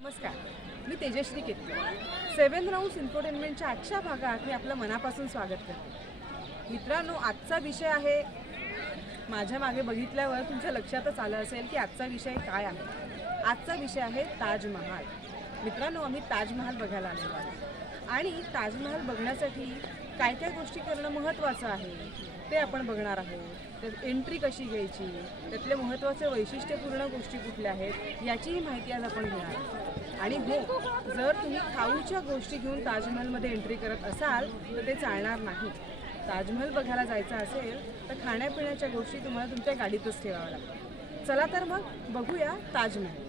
नमस्कार, मी तेजश्री केतकर. सेवन राऊंड्स इन्फोटेनमेंटच्या आजच्या भागात मी आपलं मनापासून स्वागत करते. मित्रांनो, आजचा विषय आहे, माझ्या मागे बघितल्यावर तुमच्या लक्षातच आलं असेल की आजचा विषय काय आहे. आजचा विषय आहे ताजमहाल. मित्रांनो, आम्ही ताजमहाल बघायला आलेलो आहोत आणि ताजमहाल बघण्यासाठी काय काय गोष्टी करणं महत्त्वाचं आहे ते आपण बघणार आहोत. त्यात एंट्री कशी घ्यायची, त्यातले महत्त्वाचे वैशिष्ट्यपूर्ण गोष्टी कुठल्या आहेत याचीही माहिती आज आपण घेणार आहोत. आणि हो, जर तुम्ही खाऊच्या गोष्टी घेऊन ताजमहलमध्ये एंट्री करत असाल तर ते चालणार नाही. ताजमहल बघायला जायचं असेल तर खाण्यापिण्याच्या गोष्टी तुम्हाला तुमच्या गाडीतच ठेवाव्या लागतात. चला तर मग बघूया ताजमहल.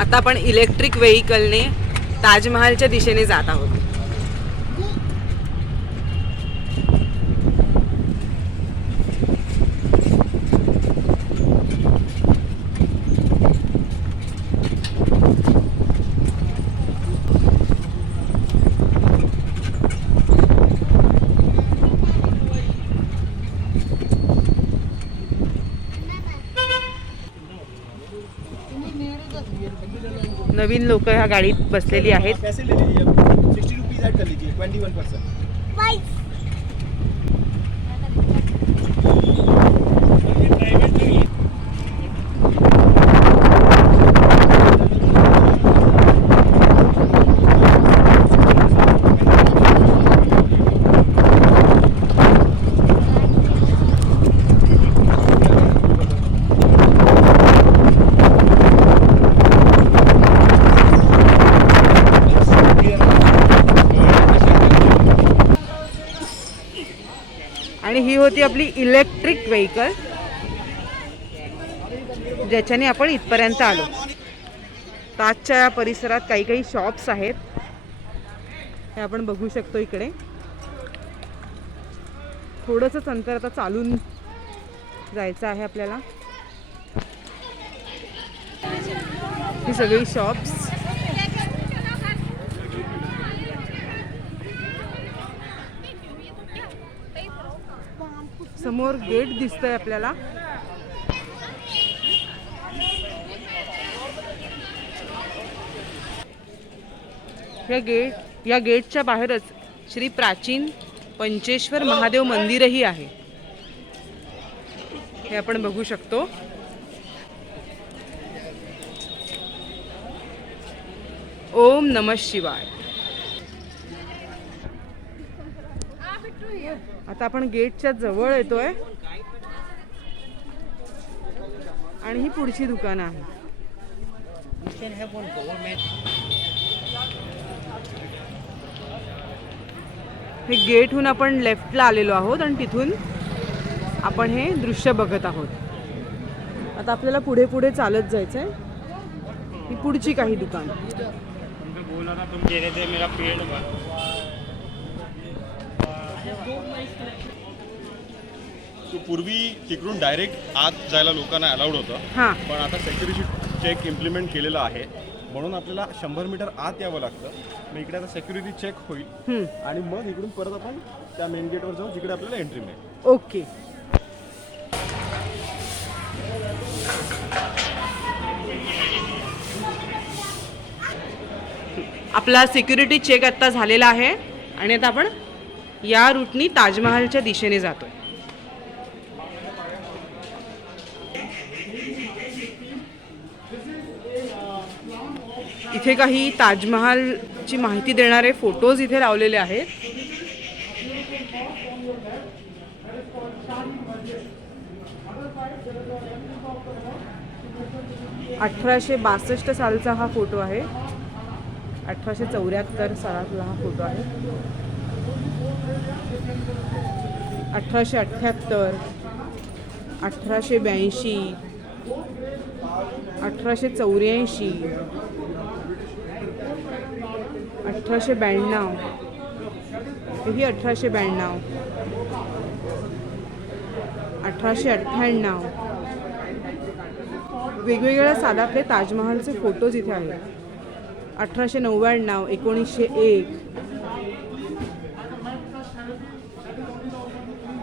आता आपण इलेक्ट्रिक व्हेकलने ताजमहालच्या दिशेने जात आहोत. नवीन लोक ह्या गाडीत बसलेली आहेत. पैसे ले लीजिए, 60 रुपीज ऐड कर लीजिए, 21%. आणि ही होती आपली इलेक्ट्रिक व्हेकल ज्याच्याने आपण इथपर्यंत आलो. ताजच्या परिसरात काही काही शॉप्स आहेत, हे आपण बघू शकतो. इकडे थोडंसंच अंतर आता चालून जायचं आहे आपल्याला. ही सगळी शॉप्स समोर गेट दिसतंय आपल्याला. या गेटच्या बाहेरच श्री प्राचीन पंचेश्वर महादेव मंदिरही आहे, हे आपण बघू शकतो. ओम नमः शिवाय. आता आपण गेटच्या जवळ येतोय आणि ही पुढची दुकानं आहे. हे गेटहून आपण लेफ्टला आलेलो आहोत आणि तिथून आपण हे दृश्य बघत आहोत. आता आपल्याला पुढे पुढे चालत जायचंय. ही पुढची काही दुकान. तो पूर्वी तिकडून डायरेक्ट आत जायला लोकांना अलाउड होतं, पण आता सिक्युरिटी चेक इम्प्लिमेंट केलेला आहे म्हणून आपल्याला 100 मीटर आत यावं लागतं. मग इकडे आता सिक्युरिटी चेक होईल आणि मग इकडून परत आपण त्या मेन गेटवर जाऊ जिकडे आपल्याला एंट्री मिळेल. ओके. आपला सिक्युरिटी चेक आता झालेला आहे आणि आता आपण या रूटनी ताजमहालच्या दिशेने जातोय. इथे काही ताजमहालची माहिती देणारे फोटोज इथे लावलेले आहेत. (1862) सालचा हा फोटो आहे. 1874 सालातला हा फोटो आहे. 1878, 1882, 1884, 1892, हेही 1892, 1898. वेगवेगळ्या सालातले ताजमहालचे फोटोज इथे आहेत. 1899, 1901,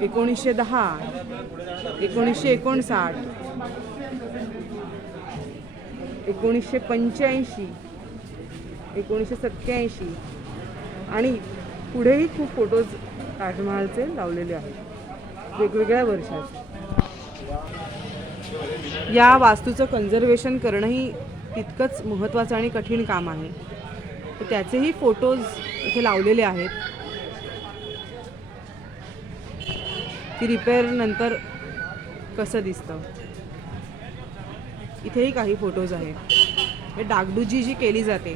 1910, 1959, 1985, 1987 आणि पुढेही खूप फोटोज ताजमहालचे लावलेले आहेत वेगवेगळ्या वर्षाचे. या वास्तूचं कन्झर्वेशन करणंही तितकंच महत्त्वाचं आणि कठीण काम आहे. तर त्याचेही फोटोज इथे लावलेले आहेत की रिपेअर नंतर कसं दिसतं. इथेही काही फोटोज आहेत. हे डागडुजी जी केली जाते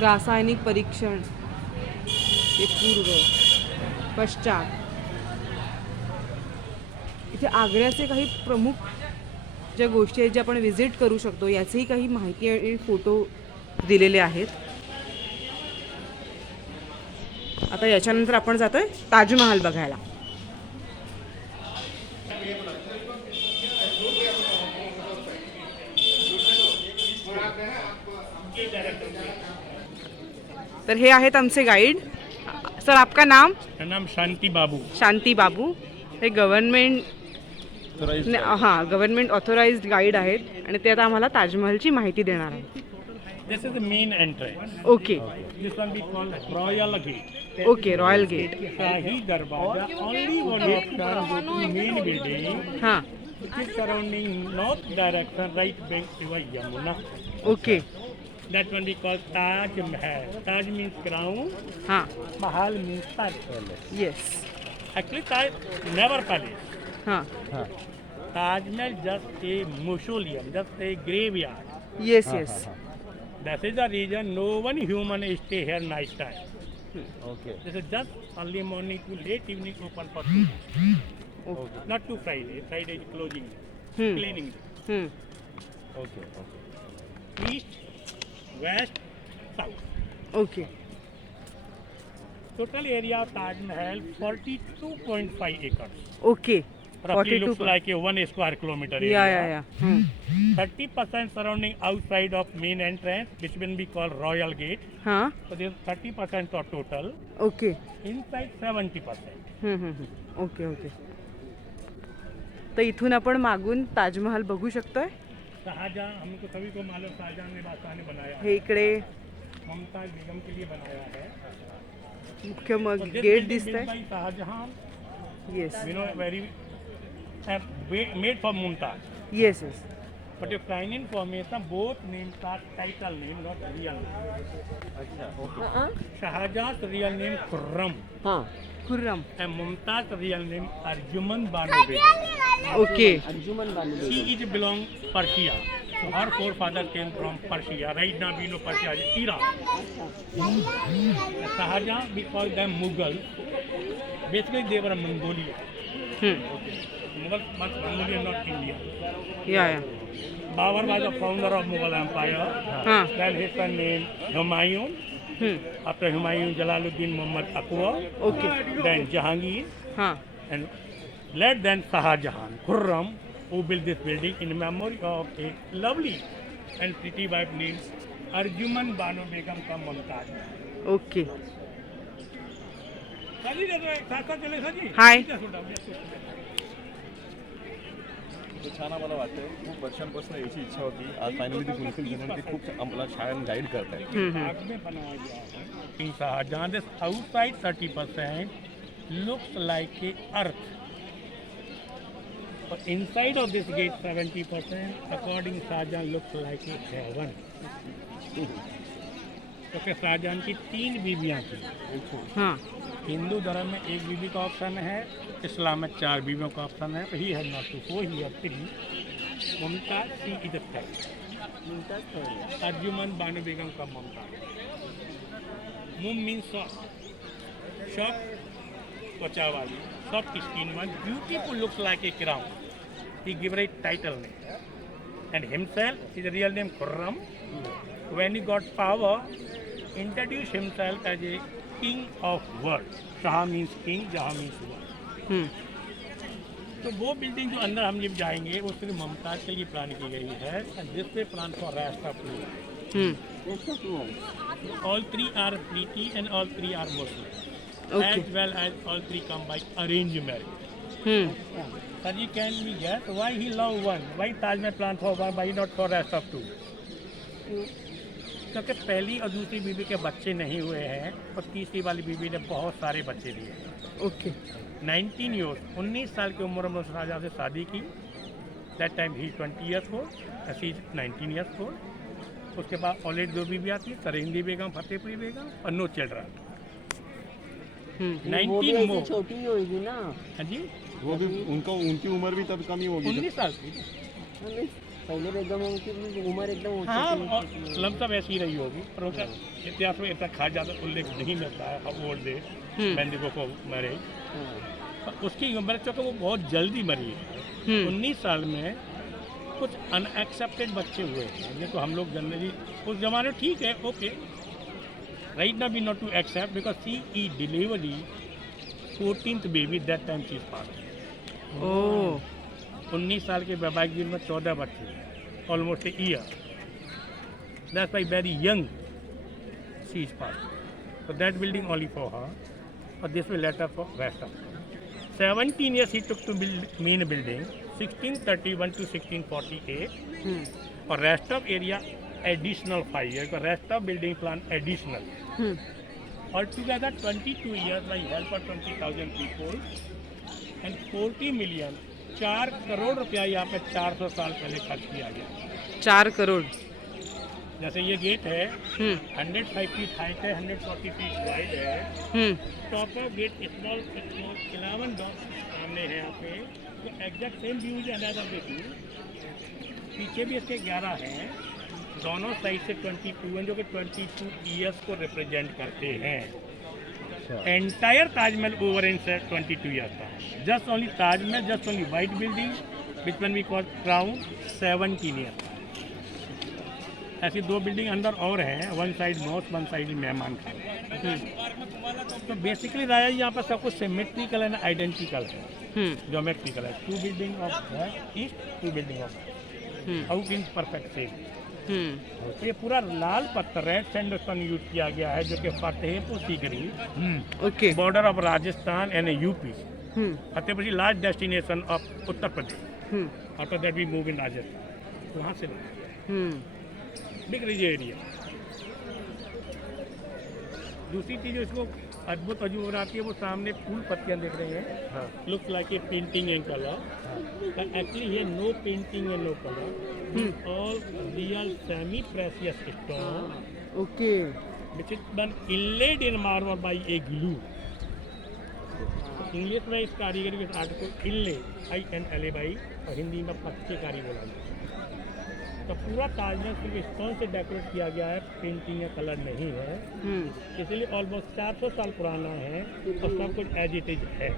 रासायनिक परीक्षण हे पूर्व पश्चात. इथे आग्र्याचे काही प्रमुख ज्या गोष्टी आहेत ज्या आपण व्हिजिट करू शकतो याचीही काही माहिती आणि फोटो दिलेले आहेत. आता याच्यानंतर आपण जातोय ताजमहाल बघायला. तर हे आहेत आमचे गाईड. सर आपका नाम? मेरा नाम शांति बाबू. शांती बाबू. हे गव्हर्नमेंट गव्हर्नमेंट ऑथोराइज्ड गाईड आहेत आणि ते आता आम्हाला ताजमहलची माहिती देणार आहेत. This is the main entrance. Okay This one we call Royal Gate. Okay royal gate. Shahi Darwaza, only one option go to main building, हां which is surrounding north direction, right bank River Yamuna. Okay That one we call Taj Mahal. Taj means crown, हां Mahal means palace. Yes Actually, Taj never palace. हां Taj Mahal just a mausoleum, just a graveyard. Yes yes. That is the reason no one human stay here night time. Okay. This is just early morning to late evening open for tourists. Not to Friday. Friday is closing, cleaning. Okay. East, west, south. Okay Total area of Taj Mahal 42.5 acres. Okay Roughly 42 looks like a 1 square kilometer area. या 30% surrounding outside of main entrance, which will be called Royal Gate. हां So there's 30% of total. Okay. Inside 70%. Okay okay. तर इथून आपण मागून ताजमहाल बघू शकतोय. शाहजहां, हमको सभी को मालूम, शाहजहां ने बादशाह ने बनाया है. हे इकडे मुमताज बेगम के लिए बनाया है. मुख्य So this गेट building दिसतंय. built by Shahjahan, yes very made for Mumtaz. Yes yes. But if find information, both names are title name, not real name. Shahjahan's real name Khurram हां Khurram. and Mumtaz's real name Arjuman Banu Begum. Okay She is belong Persia. So her forefather came from Persia. Right now we know Persia is Iran. Shahjahan, we call them Mughal. Basically they were Mongolia. Mughal was Mongolia, not India. या Babur was the founder of Mughal Empire. हां Then his son named Humayun. After Humayun, Jalaluddin Muhammad Akbar. Okay Then Jahangir. हां And led then Shahjahan, Khurram, who built this building in memory of a lovely and pretty wife named Arjuman Banu Begum from Mumtaz. Okay. Hi. Hi. छान आम्हाला वाटतंय. खूप वर्षांपासून याची इच्छा होती. आज फायनली ती फुलफिल झाली आणि ते खूप आम्हाला छान गाईड करताय. King Shahjahan, this outside 30% looks like a earth. But inside of this gate 70%, according to Shahjahan, looks like a heaven. क्योंकि शाहजहां की 3 बीवियाँ थी. हां हिंदू धर्म में 1 बीवी का ऑप्शन है, इस्लाम में 4 बीवियों का ऑप्शन है. He had not to 4, he had 3. Mumtaz she is the third. Arjumand Banu Begum का Mumtaz. Mum means soft, soft त्वचा वाली, soft skin one, beautiful, looks like a crown. He give a title name and himself is real name Khurram. When he got power, introduced himself as a king of world. Shah means king, Jahan means world. तो वो building जो अंदर हम जब जाएंगे वो सिर्फ मुमताज के लिए plan की गई है end this pay plan for rest of all three are Preeti and all three are Muslim as well as all three come by arranged marriage. Sir, you can we guess why he love one, why Taj Mahal plan for one, why not for rest of two? क्योंकि पहली और दूसरी बीवी के बच्चे नहीं हुए हैं और तीसरी वाली बीवी ने बहुत सारे बच्चे दिए। ओके 19 ईयर्स 19 साल की उम्र में उस राजा से शादी की। That time he 20 years old, she 19 years old. उसके बाद ऑलरेडी दो बीवी आती, सरिंदी बेगम, फतेहपुरी बेगम और नो चिल्ड्रन। 19 मोर छोटी होगी ना। हाँ जी, वो भी उनकी उम्र भी तब कम ही होगी 19 साल की। पहले बेगमों की उम्र एकदम हाँ, और लमसम ऐसी ही रही होगी, पर उनका इतिहास में इतना खास ज़्यादा उल्लेख नहीं मिलता है। ओल्ड एज मैन को मैरिज, उसकी उम्र चूँकि वो बहुत जल्दी मरी है। 19 साल में कुछ अनएक्सेप्टेड बच्चे हुए हैं, जिनको हम लोग जनरली उस जमाने ठीक है, ओके राइट ना be not to accept because C E delivery 14th baby that time she is pass. Oh 19 साल के वैवाहिक जीवन में 14 बच्चे, almost a year, that's why very young she is pass. So that building only for her, or this will later for rest of her. 17 years he took to build main building, 1631 to 1648, or rest of area additional 5 years, or rest of building plan additional. Altogether 22 years by help of 20,000 people and 40 million, 4 crore रुपया यहाँ पे 400 साल पहले खर्च KIA गया। 4 करोड़। जैसे ये gate है 105 feet height है, 140 feet wide है। Top of gate small 11 dog सामने है यहाँ पे, तो एग्जैक्ट सेम व्यू है अनदर व्यू। पीछे भी इसके 11 हैं, दोनों साइड से 22 हैं, जो कि 22 ईयर्स को रिप्रेजेंट करते हैं। Entire Taj Mahal over in 22 years था। Just only Taj Mahal, just only white building which one we call crown 17 years. ऐसी 2 बिल्डिंग अंदर और हैं, one side mosque, one side मेहमान खाना। तो बेसिकली राजा यहाँ पर सब कुछ सिमेट्रिकल एंड आइडेंटिकल है, ज्योमेट्रिकल है। 2 building of east, 2 building of out in perfect same. तो ये पूरा लाल पत्थर रेड सैंडस्टोन यूज किया गया है, जो कि Fatehpur Sikri okay border of Rajasthan and UP. Fatehpur की last destination of Uttar Pradesh. After that we move in Rajasthan, वहाँ से बिग रिज एरिया। दूसरी चीज़ जो इसको अद्भुत अजूब बनाती है, वो सामने फूल पत्तियाँ देख रहे हैं, looks like a painting and colour. Actually ये no painting and no colour, all real semi precious stone okay which is done inlaid in marble by a glue. English में इस कारीगरी के आर्ट को इनले INLA बाई, और हिंदी में पत्तेकारी बोला जाता है। तो पूरा ताजमहल सिर्फ स्टोन से डेकोरेट किया गया है, पेंटिंग या कलर नहीं है, इसलिए ऑलमोस्ट 400 साल पुराना है और सब कुछ एज इट इज है।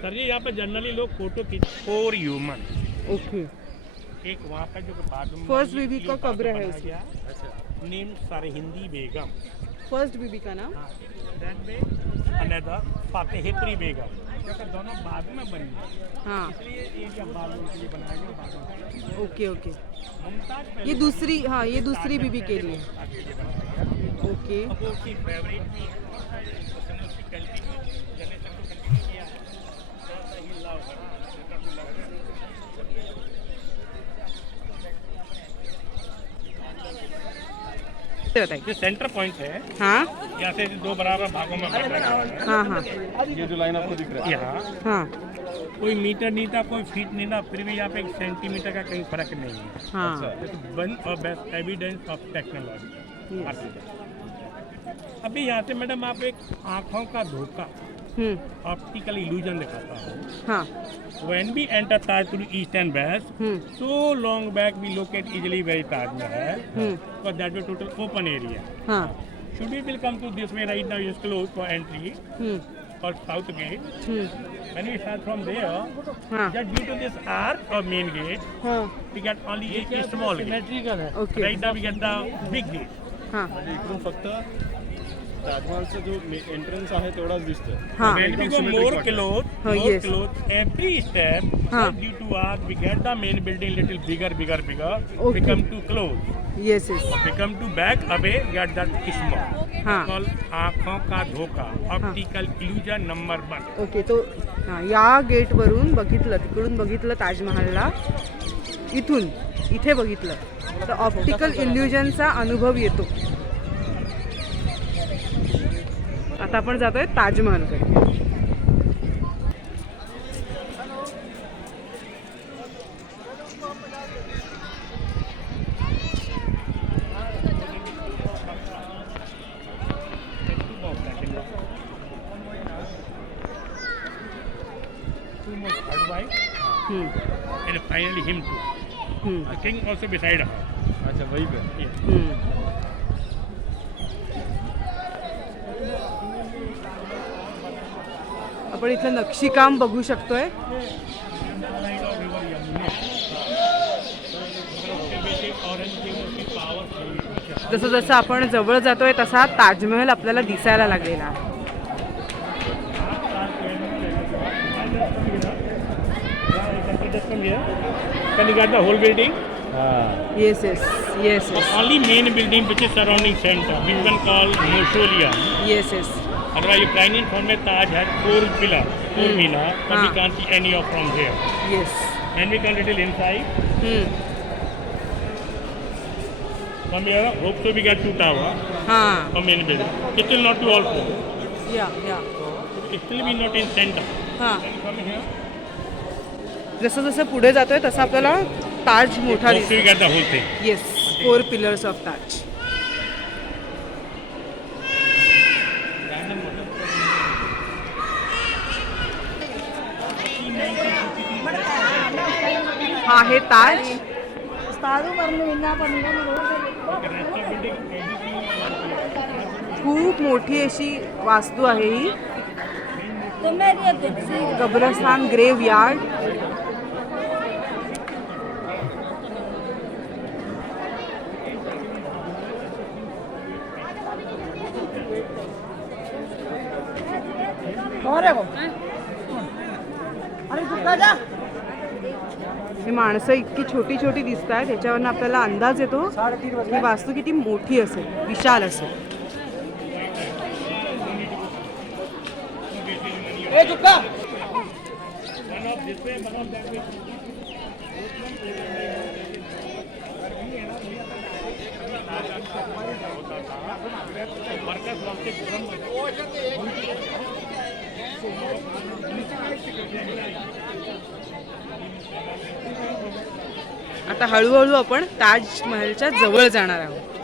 सर जी यहाँ पे जनरली लोग फोटो खींच 4 ह्यूमन। ओके एक वहाँ पर जो बाथरूम फर्स्ट बीबी का कब्र है उसमें, नेम सरहिंदी बेगम। फर्स्ट बीबी का नाम। That way another Fatehpuri Begum, क्योंकि दोनों बाद में बनी है, हाँ इसलिए एरिया बाथरूम के लिए बनाया गया बाथरूम। ओके ओके मुमताज ये दूसरी, हाँ ये दूसरी बीबी के लिए। ओके वो उसकी फेवरेट भी है, उसने उसकी कंटिन्यू जनरेशन को कंटिन्यू किया है। तो ही लव बताइए। ये सेंटर पॉइंट है, हाँ यहाँ से 2 बराबर भागों में बांटा गया है। हाँ हाँ ये जो लाइन आपको दिख रहा है, यहाँ हाँ कोई मीटर नहीं था, कोई फीट नहीं था, फिर भी यहाँ पे 1 सेंटीमीटर का कहीं फर्क नहीं है। हाँ one of best evidence of technology. अभी यहाँ से मैडम आप एक आँखों का धोखा, ऑप्टिकल इल्यूजन दिखाता हूँ। हाँ When we enter Taj through east and west, so long back we locate easily where Taj Mahal, because that was total open area. हाँ Should we will come to this way right now, is closed for entry, called South Gate. When we start from there, हाँ just due to this arch or main gate, हाँ we get only a small gate. Okay Right now we get the big gate. हाँ म्हणजे इकडून फक्त ताजमहलचा जो entrance आहे तेवढाच दिसतोय. हां When we go more close, Oh, more yes. close, every step, Huh. due to us, we get the main building little bigger. Okay. Become too close. Yes yes Become too back away, get that small. हाँ. Called आँखों का धोखा, optical illusion number 1. Okay तो हां या गेटवरून बघितलं तिकडून बघितलं ताजमहलला इथून इथे बघितलं तर ऑप्टिकल इल्युजनचा अनुभव येतो. आता आपण जातोय ताजमहलकडे. Two more third wife, हम्म, and finally him too. हम्म, The king also beside her. अच्छा वही पे. Yes. हम्म. आपण इथलं नक्षीकाम बघू शकतोय. जसं जसं आपण जवळ जातोय तसा ताजमहल आपल्याला दिसायला लागलेला आहे. Just come here. Can you get the whole building? Yes yes yes yes Only main building which is surrounding center, which one called mausoleum. Yes yes Otherwise, you plan in front of Taj had 4 pillars, 4 minar, but we हाँ. can't see any of from here. Yes. When we come little inside, from here, hope so we get 2 towers हां from main building. It will not do all 4. या या It will be not in center. हां When you come here, जसं जसं पुढे जातोय तसं आपल्याला ताज मोठा hope so we दिसतो. get the whole thing. Yes 4 pillars of Taj. हा आहे ताज. खूप मोठी अशी वास्तू आहे ही. कब्रस्तान ग्रेव यार्ड. ही माणसं इतकी छोटी छोटी दिसत आहेत त्याच्यावरनं आपल्याला अंदाज येतो ही वास्तू किती मोठी असेल, विशाल असेल. One of this way, one of that way. Workers wanted from आता हळूहळू आपण ताजमहलच्या जवळ जाणार आहोत.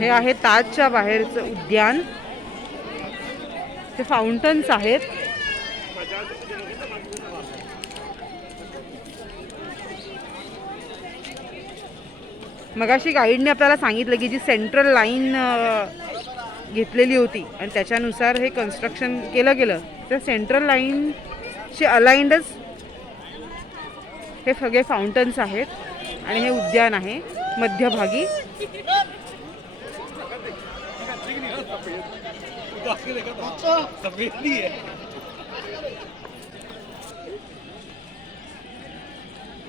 हे आहे ताजच्या बाहेरचं उद्यान. हे फाउंटन्स आहेत. मगाशी गाईडने आपल्याला सांगितलं की जी सेंट्रल लाईन घेतलेली होती आणि त्याच्यानुसार हे कन्स्ट्रक्शन केलं गेलं तर सेंट्रल लाईनशी अलाइंडच हे सगळे फाउंटन्स आहेत आणि हे उद्यान आहे मध्यभागी.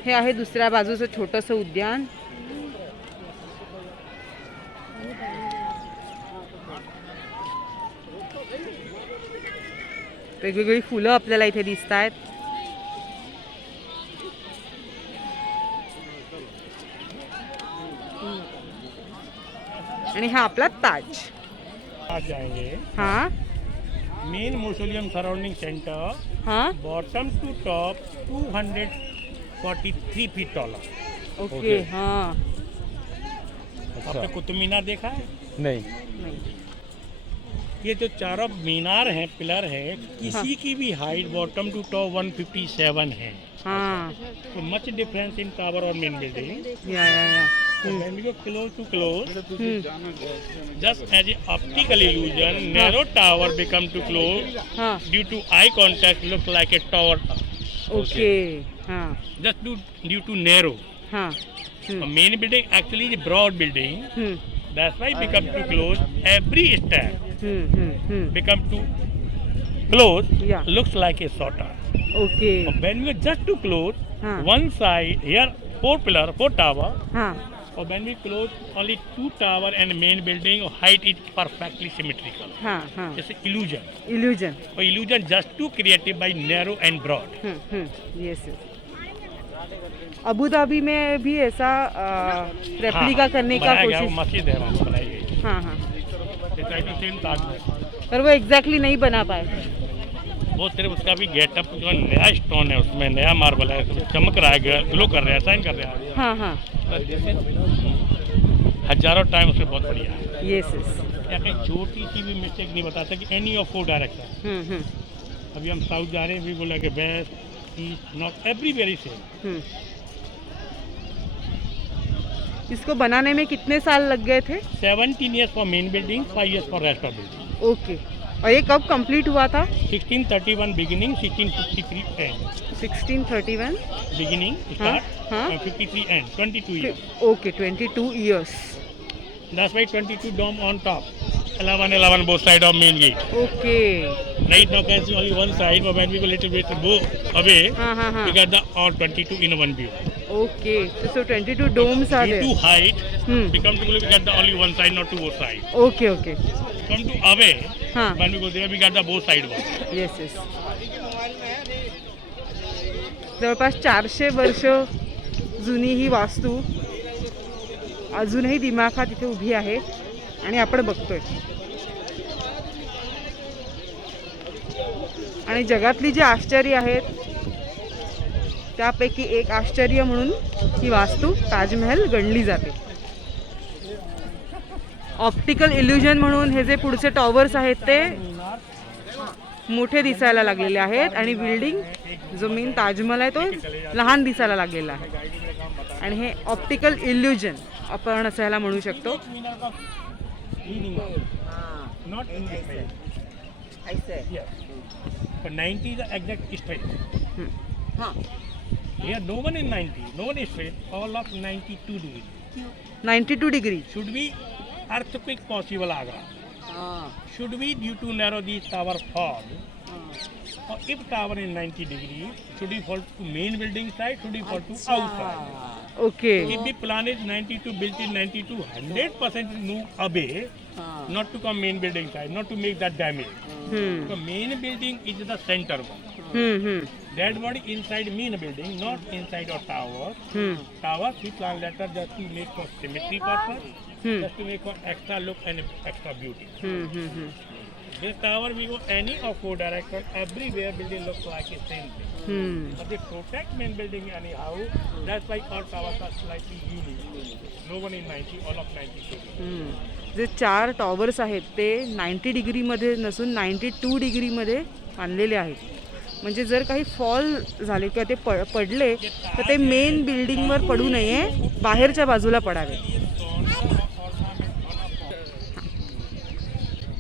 हे आहे दुसऱ्या बाजूचं छोटंसं उद्यान. वेगवेगळी फुलं आपल्याला इथे दिसत आहेत. आणि हा आपला ताज. आ जाएंगे. हाँ मेन मौसोलियम सराउंडिंग सेंटर, हाँ bottom to top 243 feet taller. Okay हाँ आपने कुतुब मीनार देखा है? नहीं. नहीं. ये जो चारों मीनार हैं, पिलर है, किसी की भी हाइट बॉटम टू टॉप 157 है. हाँ तो मच डिफरेंस इन टावर और मेन बिल्डिंग. या When we go close to close, just as an optical illusion, narrow tower become too close हाँ due to eye contact, look like a tower. Okay हाँ Just due to narrow. हाँ A main building actually is a broad building. That's why become too close. Every step become too close. Yeah. Looks like a sorter. Okay When we are just too close, Huh. one side here 4 pillar, 4 tower. हां Or when we close only 2 tower and main building, height is perfectly symmetrical. हां हां It's an illusion. Illusion Or illusion just too created by narrow and broad. Yes Abu Dhabi में भी ऐसा replica करने का बनाया गया, वो कोशिश मस्जिद है वहाँ बनाई गई. हाँ हाँ They try to same Taj Mahal. पर वो एग्जैक्टली नहीं बना पाए वो सिर्फ उसका भी गेटअप जो नया स्टोन है उसमें नया मार्बल है चमक रहा है ग्लो कर रहा है साइन कर रहा है. हाँ हाँ हजारों टाइम उसमें बहुत बढ़िया है. यस यस क्या कहीं छोटी सी भी मिस्टेक नहीं बता सकती एनी ऑफ 4 डायरेक्शन. अभी हम साउथ जा रहे हैं वी बोला कि west east north everywhere is same. इसको बनाने में कितने साल लग गए थे 17 years for main building 5 years for rest of building. Okay और ये कब कंप्लीट हुआ था 1631 बिगिनिंग 1653 एंड 1631 बिगिनिंग हाँ, स्टार्ट हाँ. 53 end 22 years. Okay 22 years That's why 22 dome on top. 11 both side of main gate. Okay Right now can see only one side, but when we go little bit go away, हाँ हाँ हाँ we get the all 22 in one view. Okay so 22 domes are Due to height, Hmm. we come to we get the only one side, not to both side. Okay okay Come to away, हाँ when we go there, we get the both side one. Yes yes जवळपास 400 वर्ष जुनी ही वास्तू अजूनही दिमाखात इथे उभी आहे आणि आपण बघतोय आणि जगातली जी आश्चर्य आहेत त्यापैकी एक आश्चर्य म्हणून ही वास्तू ताजमहल गणली जाते. ऑप्टिकल इल्युजन म्हणून हे जे पुढचे टॉवर्स आहेत ते मोठे दिसायला लागलेले आहेत आणि बिल्डिंग जो मेन ताजमहल आहे तो लहान दिसायला लागलेला आहे आणि हे ऑप्टिकल इल्युजन आपण असं ह्याला म्हणू शकतो. Not in this way. ऐसे Yes. But 90 is the exact straight. हाँ Here no one in 90, no one is straight. All of 92 degrees. 92 degree Should be earthquake possible Agra. हाँ Should be due to narrow these tower fall. Or if tower in 90 degrees, should we fall to main building side? Should we fall to outside? Okay If the plan is 92 built in 92, 100% move away, हाँ not to come main building side, not to make that damage. So main building is the center one. Dead body inside main building, not inside a tower. Towers we plan later just to make for symmetry purpose, just to make for extra look and extra beauty. This tower we go any of 4 direction, everywhere building looks like the same thing. But they protect main building anyhow. That's why all towers are slightly unique. No one in 90, all of 92. जे 4 towers आहेत ते 90 डिग्रीमध्ये नसून 92 डिग्रीमध्ये बांधलेले आहेत. म्हणजे जर काही फॉल झाले किंवा ते पडले तर ते मेन बिल्डिंगवर पडू नये, बाहेरच्या बाजूला पडावे.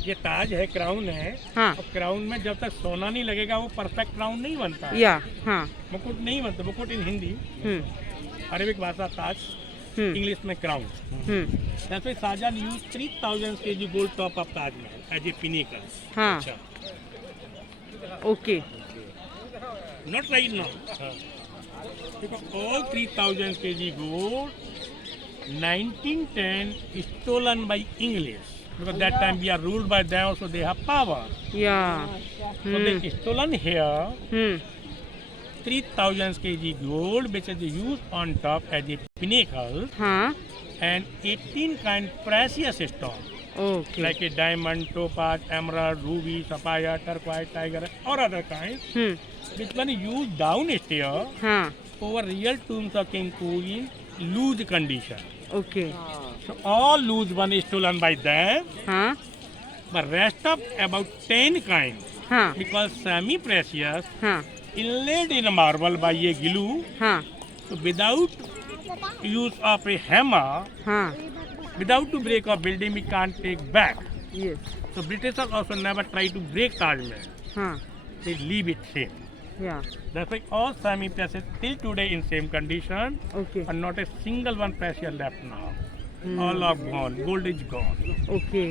ये ताज है, क्राउन है. हाँ और क्राउन में जब तक सोना नहीं लगेगा वो परफेक्ट क्राउन नहीं बनता है. या हाँ मुकुट नहीं बनता. मुकुट इन हिंदी, अरबिक भाषा ताज, इंग्लिश में crown. That's why Shahjahan used 3000 kg gold top of Taj Mahal as a pinnacle. हाँ okay Not right now. Because all 3000 kg gold, 1910 is stolen by English. Because that time we are ruled by them, so they have power. या So they stolen here 3000 kg gold, which is used on top as a pinnacle, हाँ and 18 kind precious stone. Okay Like a diamond, topaz, emerald, ruby, sapphire, turquoise, tiger, or other kinds, which when used downstairs हाँ over real tombs of king queen, loose condition. Okay So all loose one is stolen by them, हाँ but rest of about 10 kinds, हाँ because semi-precious, हाँ inlaid in marble by a glue, हाँ so without use of a hammer, हाँ without to break a building, we can't take back. Yes So Britishers also never try to break Taj Mahal. हाँ They leave it same. या That's why all semi-precious till today in same condition, ओके and not a single one precious left now. All are gone, gold is gone. Okay.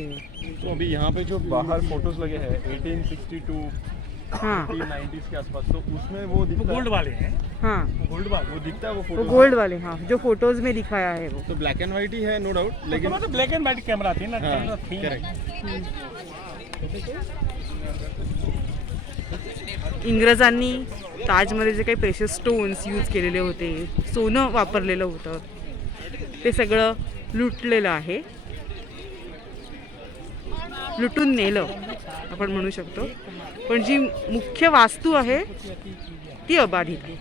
तो अभी यहाँ पे जो बाहर photos लगे हैं 1862 हाँ 1890s के आसपास, तो उसमें वो दिखता गोल्ड वाले हैं, हाँ, गोल्ड वाले। वो दिखता है वो वो फोटो गोल्ड वाले, हाँ, जो फोटोज में दिखाया है वो. तो ब्लैक एंड व्हाइट ही है नो डाउट, लेकिन तो ब्लैक एंड व्हाइट कैमरा थी ना, कैमरा थी। करेक्ट. इंग्रजांनी ताजमध्ये जे काही प्रेशस स्टोन्स यूज केलेले होते, सोनं वापरलेलं होतं, ते सगळं लुटलेलं आहे, लुटून नेलं आपण म्हणू शकतो. पण जी मुख्य वास्तू आहे ती अबाधित आहे.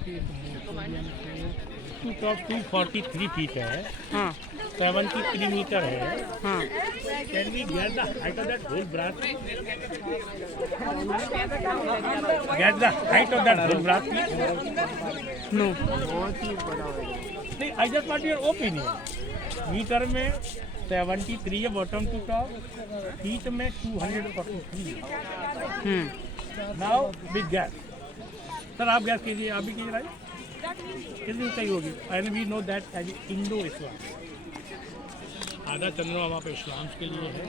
243 फीट है, हां 73 मीटर है। हां. Can we get the height of that whole brass? Get the height of that whole brass please. No. नहीं, I just want your opinion. Metre में 73 है बॉटम टू टॉप, फीट में 243 है। Now big guess. सर आप guess कीजिए, आप भी कीजिए राइट, कितनी ऊंचाई होगी? And we know that as Indo Islam, आधा चंद्रमा वहाँ पे इस्लाम के लिए है।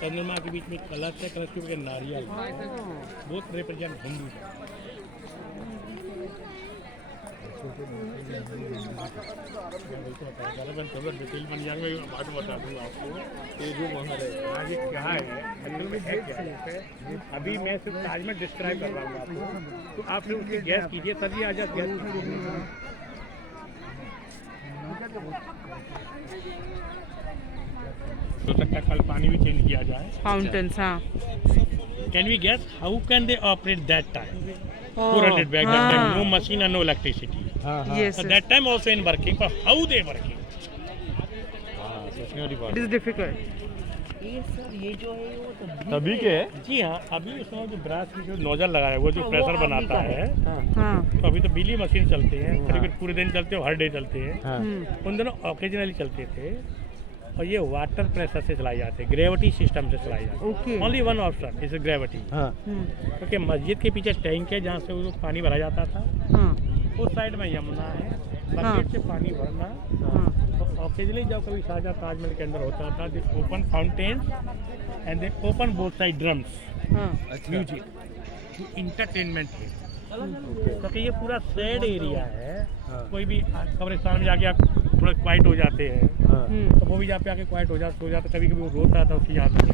चंद्रमा के बीच में कलश है, कलश के ऊपर नारियल, बहुत रिप्रेजेंट हिंदू है। डिटेल बन जाएंगे, बात बता दूँ आपको। ये जो महल है आज ये क्या है, एक्चुअल में है क्या है? अभी मैं सिर्फ ताज में डिस्क्राइब कर रहा हूँ आपको, तो आप फिर उसकी गैस कीजिए। सर जी आज गैस कीजिए। हो सकता है कल पानी भी चेंज किया जाए। फाउंटन्स. हां. Can we guess how can they operate that time? Oh, 400 back that हाँ. time, no machine and no electricity. Yes. So that time also in working, but how they working? It is difficult. ये sir ये जो है वो तो तभी के जी हाँ, अभी उसमें जो ब्रास की जो नोजल लगाया हुआ जो प्रेशर बनाता है, हाँ. तो अभी तो बिजली मशीन चलते हैं, करीब पूरे दिन चलते हैं, हर डे चलते हैं। हम्म. उन दोनों ऑकेजनली चलते थे, और ये वाटर प्रेशर से चलाई जाती है, ग्रेविटी सिस्टम से चलाई जाती ओके. है। Only one option is gravity, हम्म. क्योंकि मस्जिद के पीछे टैंक है जहाँ से वो पानी भरा जाता था, हां. उस साइड में यमुना है, हाँ. बकेट से पानी भरना। हां. तो ऑकेजनली जब कभी शाहजहाँ ताजमहल के अंदर होता था, दे open fountain and they open both side drums, हां. म्यूजिक, इंटरटेनमेंट है। क्योंकि ये पूरा सैड एरिया है, कोई भी कब्रिस्तान में जाके आप थोड़ा क्वाइट हो जाते हैं, हम्म. तो वो भी जाके आके क्वाइट हो जाता, कभी कभी वो रोता था उसकी याद में,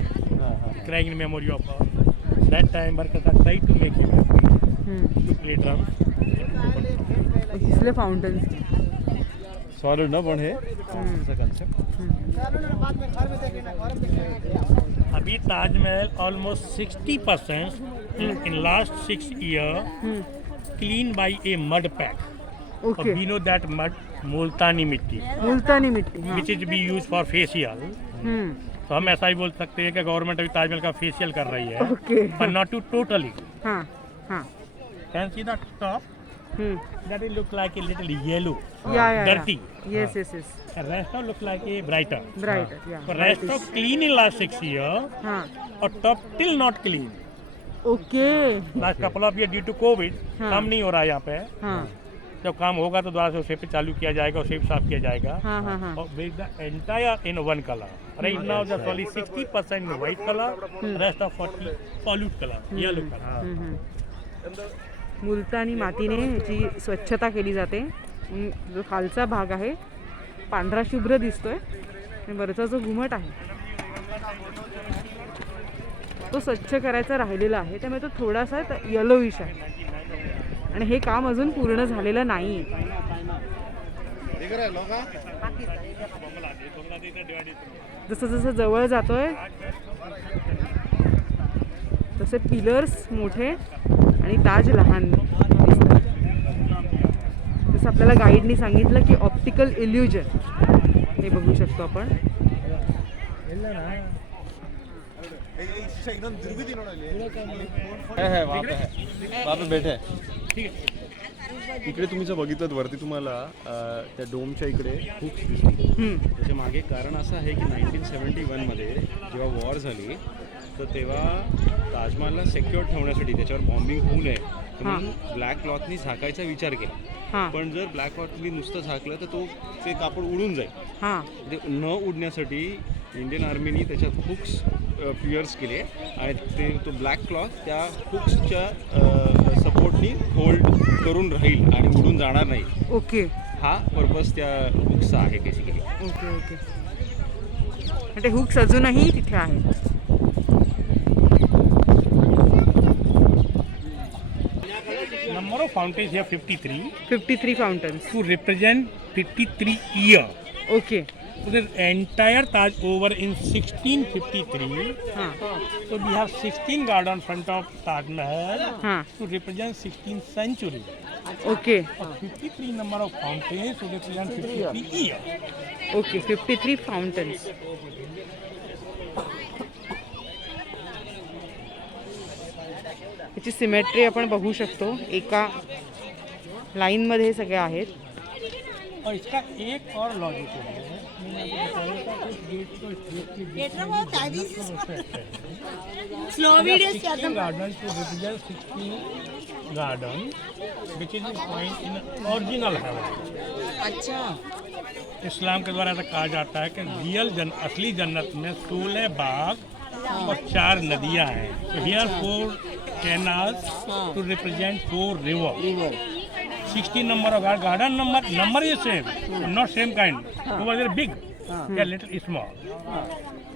crying in memory of that time बरकता try to make hmm. To play drums. इसलिए फाउंटन्स. सॉलिड ना पण हे कॉन्सेप्ट. अभी Taj Mahal almost 60% in last 6 year clean by a mud pack. Okay. We know that mud Multani mitti, Multani mitti. हां. Which is be use for facial. Hmm. तो हम ऐसा ही बोल सकते हैं कि गवर्नमेंट अभी ताजमहल का फेशियल कर रही है, okay. but not to totally. हां. हां. Can see the top? हम्म. That will look like a little yellow, या या. dirty. Yes, yes, yes. The rest of look like a brighter. Bright. Yeah. So rest of clean in last 6 years, हां. or top still not clean. Okay. Last couple of years due to COVID, हाँ. काम नहीं हो रहा है यहाँ पे। हां. जब काम होगा तो दोबारा से उसे पे चालू किया जाएगा, उसे भी साफ किया जाएगा। हां. हां. हां. और make the entire in one color. Right now just only 60% white color, rest of 40 pollute color, yellow color. हम्म. मुलतानी मातीने ह्याची स्वच्छता केली जाते. जो खालचा भाग आहे पांढरा शुभ्र दिसतोय आणि वरचा जो घुमट आहे तो स्वच्छ करायचा राहिलेला आहे, त्यामुळे तो थोडासा येलोइश आहे आणि हे काम अजून पूर्ण झालेलं नाही. जसं जसं जवळ जातोय तसे पिलर्स मोठे आणि ताज लहान दिसतात. जसं आपल्याला गाईडनी सांगितलं की ऑप्टिकल इल्युजन हे बघू शकतो आपण. है वहाँ पे बैठे. इकडे तुम्ही जर बघितलं वरती तुम्हाला त्या डोमच्या इकडे हुक्स दिसतील. त्याच्या मागे कारण असं आहे की 1971 मध्ये जेव्हा वॉर झाली तर तेव्हा ताजमहलला सेक्युअर ठेवण्यासाठी त्याच्यावर बॉम्बिंग होऊ नये म्हणून ब्लॅक क्लॉथनी झाकायचा विचार केला. हां पण जर ब्लॅक क्लॉथनी नुसतं झाकलं तर ते कापड उडून जाईल. हां ते न उडण्यासाठी इंडियन आर्मीनी त्याच्यात हुक्स पिअर्स केले आणि तो ब्लॅक क्लॉथ त्या हुक्सच्या सपोर्टनी होल्ड करून राहील आणि उडून जाणार नाही. ओके हा पर्पज त्या हुक्सचा आहे बेसिकली. Okay okay. ते हुक्स अजूनही तिथे आहेत. Number of fountains here 53 53 फाउंटन्स. to represent 53 year. Okay. So the entire Taj over in 1653. हां So we have 16 garden front of Taj Mahal हां to represent 16th century. Okay 53 number of fountains to represent 53 year. Okay. 53 फाउंटन्स. याची symmetry आपण बघू शकतो. एका लाईनमध्ये हे सगळे आहेत. और इसका एक और लॉजिक है. मैंने आपको बताया था कि गेट को slow video 16 garden to represent 16 garden which is point in original heaven. अच्छा इस्लाम के द्वारा ऐसा कहा जाता है कि असली जन्नत में 16 बाग और 4 नदियां हैं. तो here 4 canals to represent 4 river. 16 number of garden number is same, not same kind. Over there big, yeah, little small,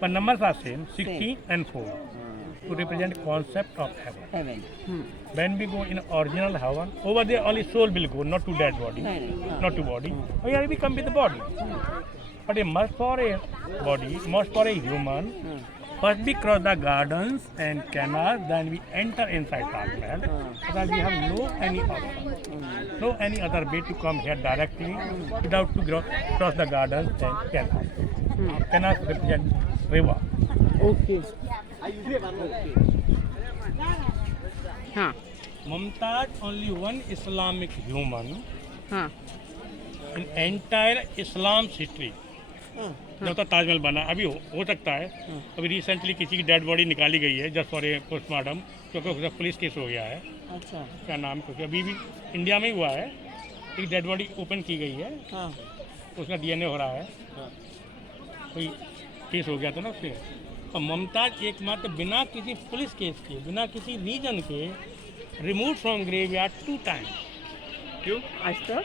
but numbers are same, 16 and 4 to represent concept of heaven. When we go in original heaven, over there only soul will go, not to dead body, not to body. Here we come with the body, but must for a body, must for a human. First we cross the gardens and canals, then we enter inside Taj Mahal. Because we have no any other way to come here directly without to cross the gardens and canals. Canals represent river. Okay. हां Mumtaz only one Islamic human हां in entire Islam history. जब तक ताजमहल बना अभी हो सकता है. अभी रिसेंटली किसी की डेड बॉडी निकाली गई है जस्ट फॉर ए पोस्टमार्टम, क्योंकि उसका पुलिस केस हो गया है. अच्छा क्या नाम, क्योंकि अभी भी इंडिया में ही हुआ है. एक डेड बॉडी ओपन की गई है, हाँ उसका DNA हो रहा है. कोई केस हो गया था ना उससे. और मुमताज एकमात्र बिना किसी पुलिस केस के, बिना किसी रीजन के रिमूव फ्रॉम ग्रेवयार्ड 2 टाइम्स. क्यों? आज तक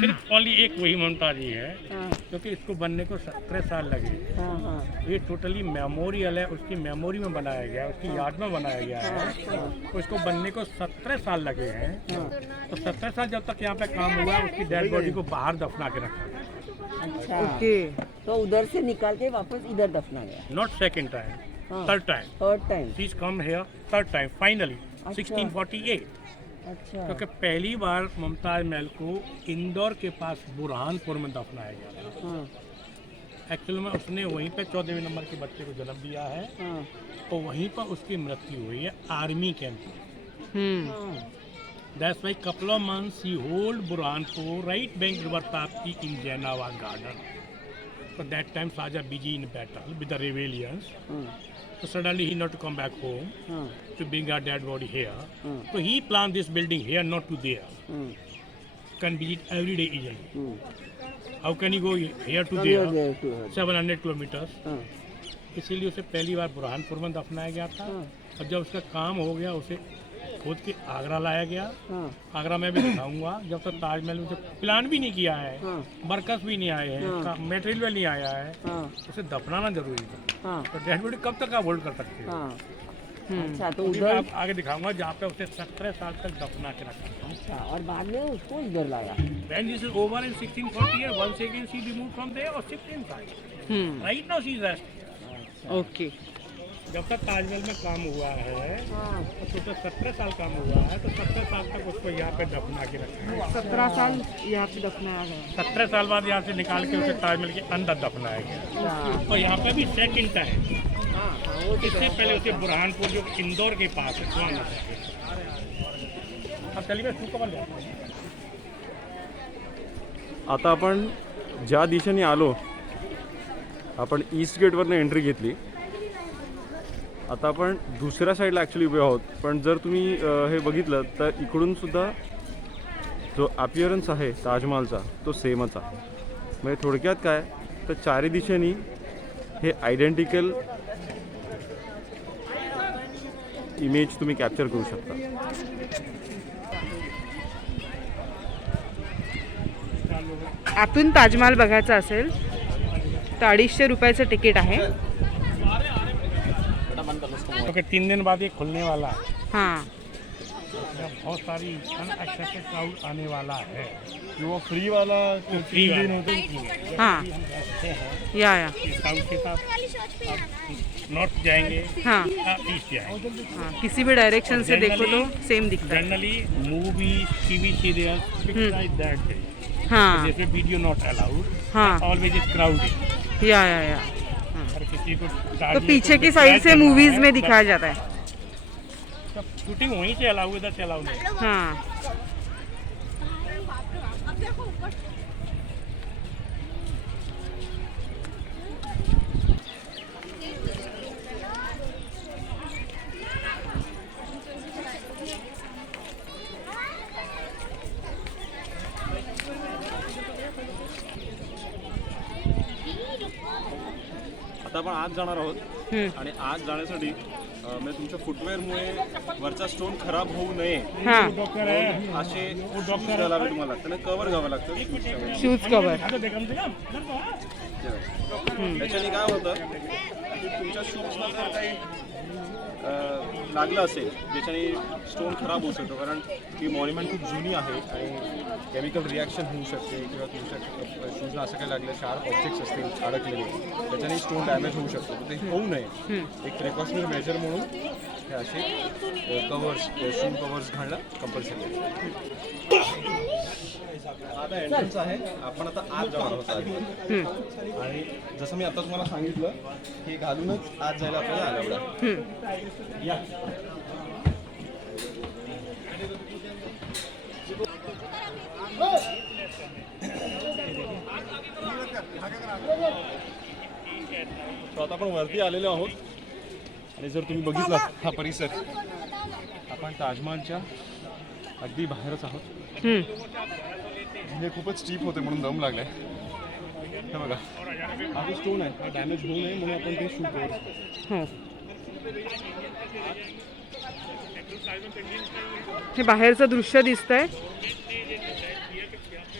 सिर्फ ओनली एक वही मुमताज ही है, हाँ क्योंकि इसको बनने को 17 साल लगे. हाँ हाँ ये टोटली मेमोरियल है, उसकी मेमोरी में बनाया गया है, उसकी याद में बनाया गया है. तो इसको बनने को 17 साल लगे हैं. तो 17 साल जब तक यहाँ पे काम हुआ उसकी डेड बॉडी को बाहर दफना के रखा गया. अच्छा ओके. तो उधर से निकाल के वापस इधर दफना गया. नॉट सेकेंड टाइम, हाँ. Third time. Third time. She's come here third time finally 1648. अच्छा क्योंकि पहली बार मुमताज महल को इंदौर के पास बुरहानपुर में दफनाया गया था. हाँ एक्चुअल में उसने वहीं पे 14वें नंबर के बच्चे को जन्म दिया है हाँ और वहीं पर उसकी मृत्यु हुई है आर्मी कैंप में. हाँ That's why couple of months he hold Burhanpur right bank river Tapti in Jainawad garden. So that time Saja busy in battle with the rebellions. So suddenly he not to come back home हाँ to bring our dead body here. हाँ So he planned this building here, not to there. Can visit every day easily. How can he go here to there? 700 kilometers. हाँ इसीलिए उसे पहली बार बुरहानपुर में दफनाया गया था. और जब उसका काम हो गया उसे खोद के आगरा लाया गया. हाँ आगरा में भी दिखाऊंगा. जब तक ताजमहल उसे प्लान भी नहीं किया है, हाँ वर्कर्स भी नहीं आए हैं, मटेरियल नहीं आया है, हाँ उसे दफनाना जरूरी था. हाँ तो डेड बॉडी कब तक आप होल्ड कर सकते हो? हाँ अच्छा तो अभी मैं उधर आप आगे दिखाऊंगा जहाँ पे उसे 17 साल तक दफना के रखा. अच्छा और बाद में उसको इधर लाया. When this is over in 1648, once again she removed from there or shipped inside. Right now she is resting. Okay. जब तक ताजमहल में काम हुआ है हाँ तो टोटल 17 साल काम हुआ है. तो 17 साल तक उसको यहाँ पे दफना के रखा है. 17 साल यहाँ पे दफनाया गया. 17 साल बाद यहाँ से निकाल के उसे ताजमहल के अंदर दफनाया गया. अच्छा और यहाँ पे भी सेकंड टाइम, हाँ हाँ वो तो इससे पहले उसे बुरहानपुर जो इंदौर के पास है वहाँ लाया गया. अब चलिए मैं सुकमल जाता हूँ. आता आपण ज्या दिशेने आलो, आपण ईस्ट गेटवरनं एंट्री घेतली आता आपण दुसऱ्या साईडला ॲक्च्युली उभे आहोत, पण जर तुम्ही हे बघितलं तर इकडून सुद्धा जो अपिअरन्स आहे ताजमहालचा तो सेमच आहे. म्हणजे थोडक्यात काय तर चारी दिशेनी हे आयडेंटिकल इमेज तुम्ही कॅप्चर करू शकता. आतून ताजमहाल बघायचा असेल तर 250 रुपयाचं तिकीट आहे. क्योंकि 3 दिन बाद ये खुलने वाला है, हां, बहुत सारी अनएक्सपेक्टेड क्राउड आने वाला है. वो फ्री वाला फ्री नहीं हां, अच्छे हैं. या साउथ के साथ आप नॉर्थ जाएंगे, हाँ ईस्ट जाएंगे. हाँ, किसी भी डायरेक्शन से देखो तो सेम दिखता है. Generally movie TV serial like that. हाँ जैसे वीडियो नॉट अलाउड, हाँ, ऑलवेज इज क्राउडेड. या हर किसी को तो पीछे की साइड से मूवीज में दिखाया जाता है. शूटिंग वहीं से अलाउ, इधर से अलाउ नहीं. हाँ, आता आपण आज जाणार आहोत आणि आज जाण्यासाठी म्हणजे तुमच्या फुटवेअरमुळे वरचा स्टोन खराब होऊ नये हाँ, असे शूज घालावे तुम्हाला, त्यांना कवर घ्यावं लागतं शूजच्या. Shoes cover. त्याच्याने काय होतं की तुमच्या शूजला जर काही लागलं असेल ज्याच्याने स्टोन खराब होऊ शकतो, कारण ती मॉन्युमेंट खूप जुनी आहे आणि केमिकल रिॲक्शन होऊ शकते किंवा तुमच्या शूजला असं काही लागलं शार्प ऑब्जेक्ट्स असतील अडकलेले त्याच्याने स्टोन डॅमेज होऊ शकतो. तर ते होऊ नये एक प्रिकॉशनरी मेजर म्हणून हे असे कवर्स शू कवर्स घालणं कंपल्सरी आहे. आता एंट्रन्स आहे, आपण आता आत जाणार आहोत आणि जसं मी आता तुम्हाला सांगितलं हे घालूनच आत जायला आपल्याला अलाउड आहे. या आता आपण वरती आलेलो आहोत आणि जर तुम्ही बघितला हा परिसर, आपण ताजमहालच्या अगदी बाहेरच आहोत. हे खूपच स्टीप होते म्हणून दम लागलाय. हे बघा हा जो स्टोन आहे हा डॅमेज होऊ नये म्हणून आपण ते शू कवर. हो, हे बाहेरचं दृश्य दिसतंय.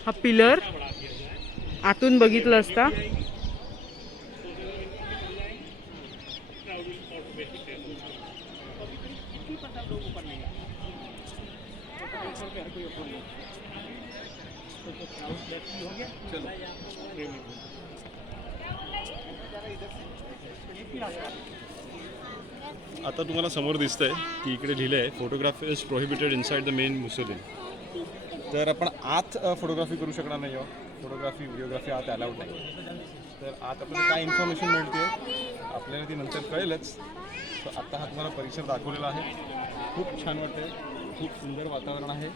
हा पिलर आतून बघितलं असता आता तुम्हाला समोर दिसतंय की इकडे लिहिलं आहे photography is prohibited inside the main mausoleum. तर आपण आत फोटोग्राफी करू शकणार नाही आहोत, फोटोग्राफी व्हिडिओग्राफी आत अलाउड नाही. तर आत आपल्याला काय इन्फॉर्मेशन मिळते आपल्याला ती नंतर कळेलच. तर आत्ता हा तुम्हाला परिसर दाखवलेला आहे. खूप छान वाटतंय, खूप सुंदर वातावरण आहे.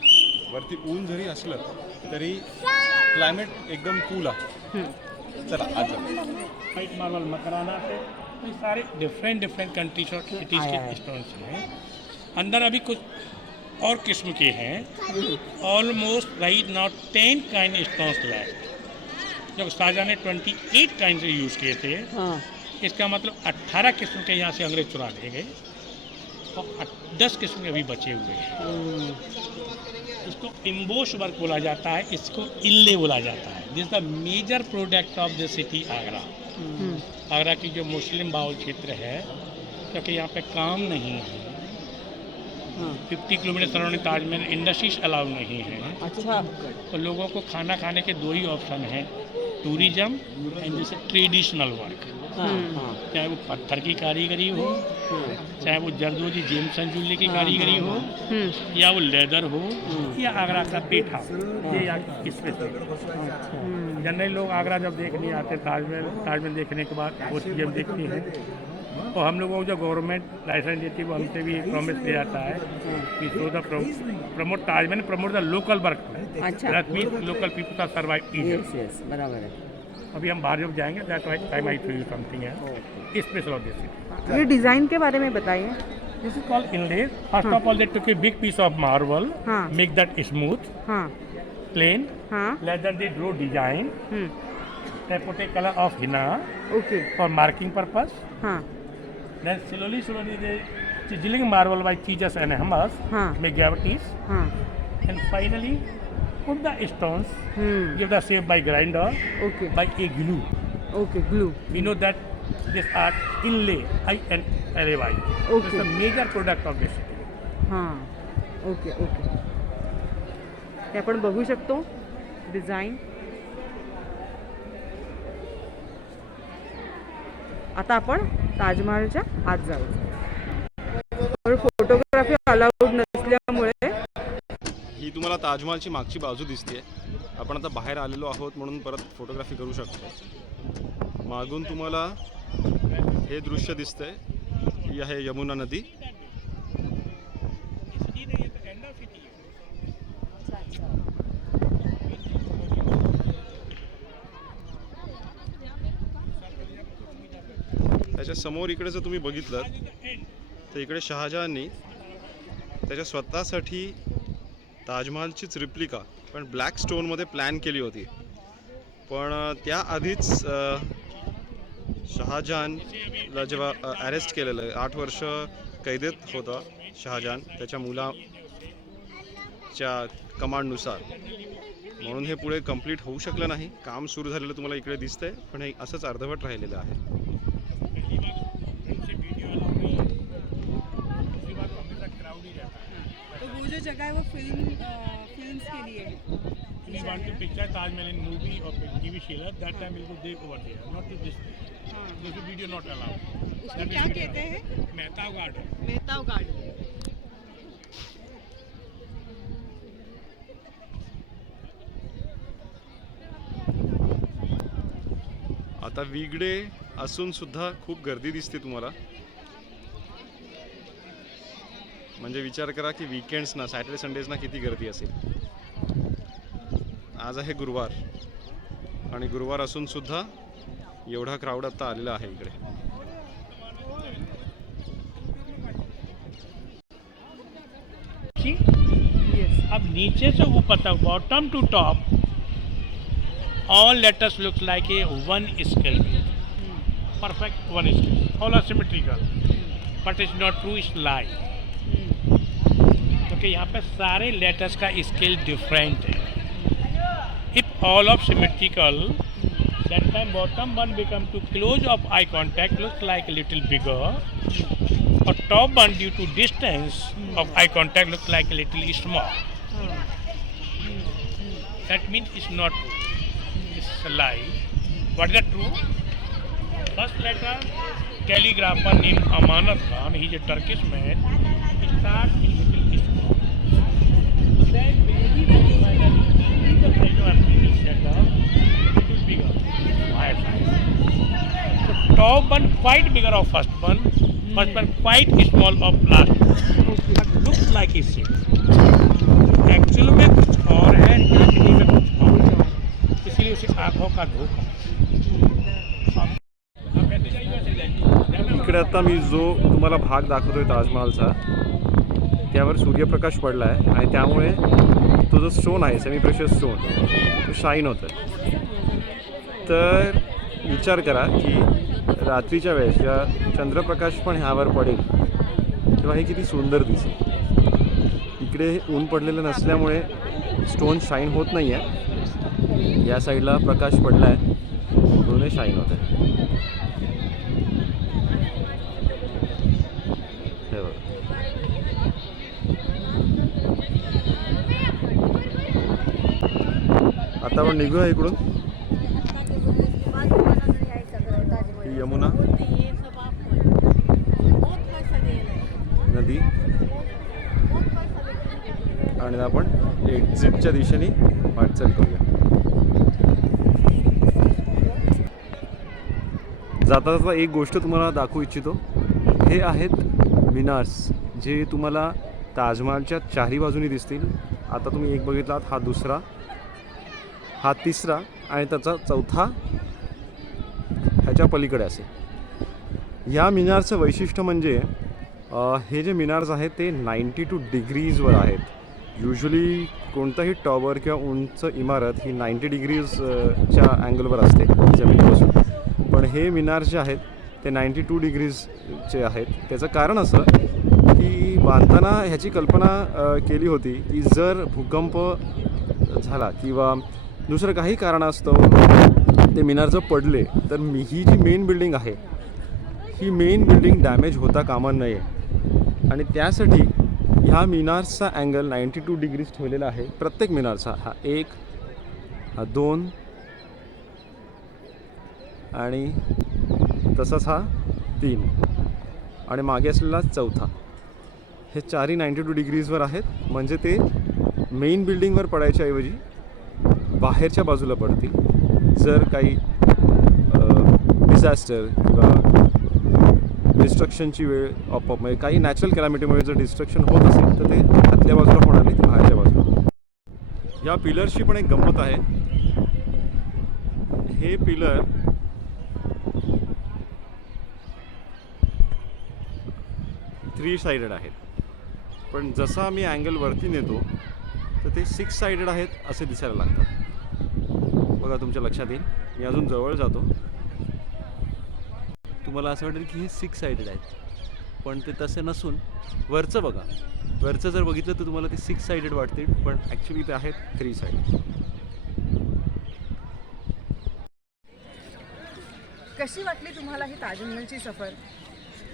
वरती ऊन जरी असलं तरी क्लायमेट एकदम कूल आहे. चला आज व्हाइट मार्बल मकराना से ये सारे डिफरेंट कंट्रीज और सिटीज के स्टोन्स हैं. अंदर अभी कुछ और किस्म के हैं. Almost right now 10 kind stones left. जब शाहजहां ने 28 काइंड से यूज़ किए थे, इसका मतलब 18 किस्म के यहाँ से अंग्रेज चुरा ले गए और 10 किस्म के अभी बचे हुए हैं. इसको इम्बोश वर्क बोला जाता है, इसको इल्ले बोला जाता है. This the major product of the city Agra. Agra की जो मुस्लिम बाहुल क्षेत्र है, क्योंकि यहाँ पे काम नहीं है, 50 kilometre surrounding Taj Mahal industries allow नहीं है. अच्छा, तो लोगों को खाना खाने के 2 ही ऑप्शन हैं, टूरिज्म एंड जैसे ट्रेडिशनल वर्क. चाहे वो पत्थर की कारीगरी हो, चाहे वो जरदोजी जेमसन जूले की कारीगरी हो, या वो लेदर हो, या आगरा का पेठा. ये यहाँ की स्पेशल. जनरली लोग आगरा जब देखने आते हैं ताजमहल देखने के बाद वो चीज़ जब देखते हैं तो हम लोगों को जो गवर्नमेंट लाइसेंस देती है वो हमसे भी एक प्रॉमिस दिया जाता है कि so the promote Taj Mahal, promote the local work. अच्छा. दैट मीन्स लोकल पीपल का सर्वाइव. येस येस, बराबर आहे. अभी हम बाहर जब जाएंगे that time I to you something है स्पेशल ऑफ दिस। ये डिज़ाइन के बारे में बताइए। This is called inlay. First of all, they took a big piece of marble, हाँ. make that smooth, हाँ plain. हाँ Later they draw design. They put a color of henna okay for marking purpose. हाँ Then slowly they chiseling marble by teachers and hammers, हाँ make cavities, हाँ and finally put the stones, हम्म give the shape by grinder, okay by a glue. Okay glue We know that this art inlay, I-N-L-A-Y. Okay. It's a major product of this. हां okay okay हे आपण बघू शकतो design. आता आपण ताजमहलच्या आत जाऊ। पण फोटोग्राफी अलाउड नसल्यामुळे ही तुम्हाला ताजमहलची मागची बाजू दिसते। आपण आता बाहेर आलेलो आहोत म्हणून परत फोटोग्राफी करू शकतो। मागून तुम्हाला हे दृश्य दिसतंय, ही आहे यमुना नदी। त्याच्या समोर इकडे जर तुम्ही बघितलं तर इकडे शहाजहाननी त्याच्या स्वतःसाठी ताजमहलचीच रिप्लिका पण ब्लॅक स्टोनमध्ये प्लॅन केली होती। पण त्याआधीच शहाजहानला जेव्हा अरेस्ट केलेलं 8 वर्ष कैदेत होता शहाजहान त्याच्या मुलाच्या कमांडनुसार, म्हणून हे पुढे कंप्लीट होऊ शकलं नाही। काम सुरू झालेलं तुम्हाला इकडे दिसतंय पण हे असंच अर्धवट राहिलेलं आहे। तो वो जो जगह है वो फिल्म्स के लिए है। We want to picture Taj Mahal in movie or TV serial. That time we'll go there over there, not to this. This video not allowed. उसको क्या कहते हैं? मेहताब गार्डन। मेहताब गार्डन। आता वीकडे असून सुद्धा खूप गर्दी दिसते तुम्हाला। म्हणजे विचार करा की वीकेंड्सना सॅटर्डे संडेजना किती गर्दी असेल। आज आहे गुरुवार आणि गुरुवार असून सुद्धा एवढा क्राऊड आता आलेला आहे इकडे। अब नीचे से ऊपर तक bottom to top all letters look like a one scale, perfect one scale, all are symmetrical, but it's not true, it's lie. क्योंकि यहाँ पे सारे लेटर्स का स्केल डिफरेंट है। If all of symmetrical, that time bottom one become too close of eye contact, looks like a little bigger, or top one due to distance of eye contact looks like a little small. That means it's not true. It's a lie. What is that true? First letter, calligrapher named Amanat Khan, he's a Turkish man. He starts in little small. Then very finally, the size of previous letter, little bigger, higher size. The top one quite bigger of first one quite small of last one. But looks like a same. Actual में कुछ और है, reality में कुछ और है। इसलिए उसे आँखों का धोखा। इकडे आता मी जो तुम्हाला भाग दाखवतोय ताजमहलचा त्यावर सूर्यप्रकाश पडला आहे आणि त्यामुळे तो जो स्टोन आहे सेमी प्रेशियस स्टोन तो शाईन होतं। तर विचार करा की रात्रीच्या वेळेस जेव्हा चंद्रप्रकाश पण ह्यावर पडेल तेव्हा हे किती सुंदर दिसेल। इकडे ऊन पडलेलं नसल्यामुळे स्टोन शाईन होत नाही आहे, या साईडला प्रकाश पडला आहे म्हणून हे शाईन होत आहे। हे बघा, आता आपण निघूया इकडून। ही यमुना नदी आणि आपण एक्झिटच्या दिशेने वाटचाल करूया। जाता जाता एक गोष्ट तुम्हाला दाखवू इच्छितो, हे आहेत मिनार्स जे तुम्हाला ताजमहलच्या चारही बाजूनी दिसतील। आता तुम्ही एक बघितलात, हा दुसरा, हा तिसरा आणि त्याचा चौथा त्याच्या पलीकडे असेल. या मिनारचं वैशिष्ट्य म्हणजे हे जे मिनार्स आहेत ते 92 डिग्रीजवर आहेत. युजली कोणताही टॉवर किंवा उंच इमारत ही 90 डिग्रीजच्या अँगलवर असते जमिनीपासून, पण हे मिनार्स जे आहेत ते 92 डिग्रीजचे आहेत. त्याचं कारण असं की बांधताना ह्याची कल्पना केली होती की जर भूकंप झाला किंवा दुसरं काही कारणास्तव ते मिनार जर पडले तर ही जी मेन बिल्डिंग आहे ही मेन बिल्डिंग डॅमेज होता कामा नये, आणि त्यासाठी ह्या मिनार्सचा अँगल 92 डिग्रीज ठेवलेला आहे. प्रत्येक मिनारचा हा 1, हा 2 आणि तसाच हा 3 आणि मागे असलेला 4था. हे चारही 92 डिग्रीजवर आहेत, म्हणजे ते मेन बिल्डिंगवर पडायच्या ऐवजी बाहेरच्या बाजूला पडतील. जर काही डिझास्टर किंवा डिस्ट्रक्शनची वेळ आपोआप म्हणजे काही नॅचरल कॅलॅमिटीमुळे जर डिस्ट्रक्शन होत असेल तर ते आतल्या बाजूला होणार नाही, ते बाहेरच्या बाजूला. या पिलरची पण एक गंमत आहे. हे पिलर थ्री साइडेड आहेत, पण जसा आम्ही अँगल वरती नेतो तर ते 6 साइडेड आहेत असे दिसायला लागतात. बघा तुमच्या लक्षात येईल. मी अजून जवळ जातो. तुम्हाला असं वाटेल की हे 6 साइडेड आहेत, पण ते तसे नसून वरचं बघा. वरचं जर बघितलं तर तुम्हाला ते 6 साइडेड वाटतील, पण ॲक्च्युली ते आहेत 3 साइडेड. कशी वाटली तुम्हाला ही ताजमहलची सफर?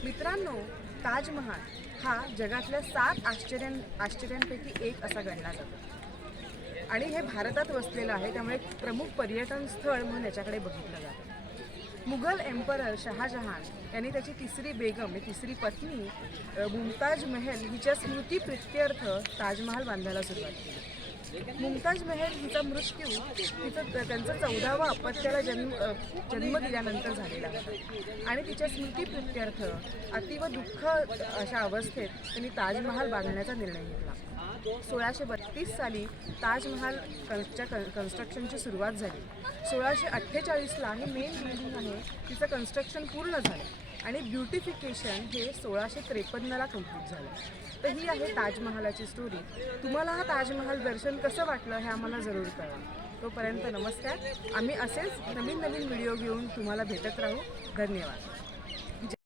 मित्रांनो, ताजमहाल हा जगातल्या 7 आश्चर्यांपैकी एक असा गणला जातो आणि हे भारतात वसलेलं आहे, त्यामुळे प्रमुख पर्यटन स्थळ म्हणून याच्याकडे बघितलं जातं. मुघल एम्परर शहाजहान यांनी त्याची तिसरी बेगम तिसरी पत्नी मुमताज महल हिच्या स्मृतीप्रित्यर्थ ताजमहाल बांधायला सुरुवात केली. मुमताज महल हिचा मृत्यू त्यांचं 14व्या अपत्याला जन्म दिल्यानंतर झालेला होता आणि तिच्या स्मृतीप्रित्यर्थ अतिव दुःख अशा अवस्थेत त्यांनी ताजमहाल बांधण्याचा निर्णय घेतला. 1632 साली ताजमहालच्या कन्स्ट्रक्शनची सुरुवात झाली. 1648ला ही मेन बिल्डिंग आहे तिचं कन्स्ट्रक्शन पूर्ण झालं आणि ब्युटिफिकेशन हे 1653ला कंप्लीट झालं. तर ही आहे ताजमहालाची स्टोरी. तुम्हाला हा ताजमहाल दर्शन कसं वाटलं हे आम्हाला जरूर कळवा. तोपर्यंत नमस्कार. आम्ही असेच नवीन व्हिडिओ घेऊन तुम्हाला भेटत राहू. धन्यवाद.